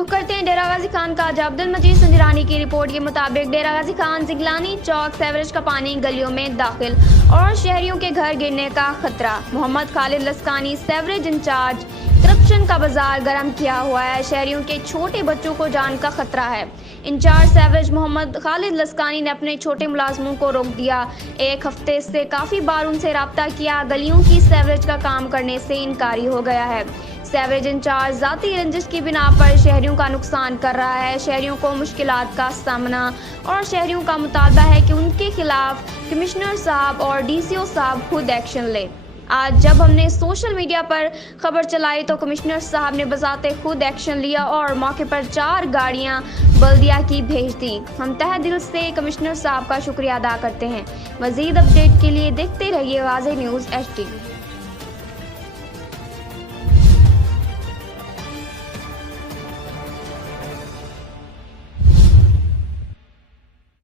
रुख करते हैं डेरा गाजी खान का। अब्दुल मजीद संजरानी की रिपोर्ट के मुताबिक डेरा गाजी खान जिगलानी चौक सेवरेज का पानी गलियों में दाखिल और शहरियों के घर गिरने का खतरा। Mohammad Khalid Laskani sewerage incharge. Corruption का बाजार गर्म किया हुआ है, शहरियों के छोटे बच्चों को जान का खतरा है। इंचार्ज सेवरेज मोहम्मद खालिद लस्कानी ने अपने छोटे मुलाजमों को रोक दिया। एक हफ्ते से काफ़ी बार उनसे रब्ता किया, गलियों की सेवरेज का काम करने से इनकारी हो गया है। सेवरेज इंचार्ज ज़ाती रंजिश की बिना पर शहरियों का नुकसान कर रहा है। शहरियों को मुश्किलात का सामना और शहरियों का मुतालबा है कि उनके खिलाफ कमिश्नर साहब और DCO साहब खुद एक्शन ले। आज जब हमने सोशल मीडिया पर खबर चलाई तो कमिश्नर साहब ने बजाते खुद एक्शन लिया और मौके पर 4 गाड़ियां बल्दिया की भेज दी। हम तहे दिल से कमिश्नर साहब का शुक्रिया अदा करते हैं। मज़ीद अपडेट के लिए देखते रहिए गाज़ी न्यूज़ HD।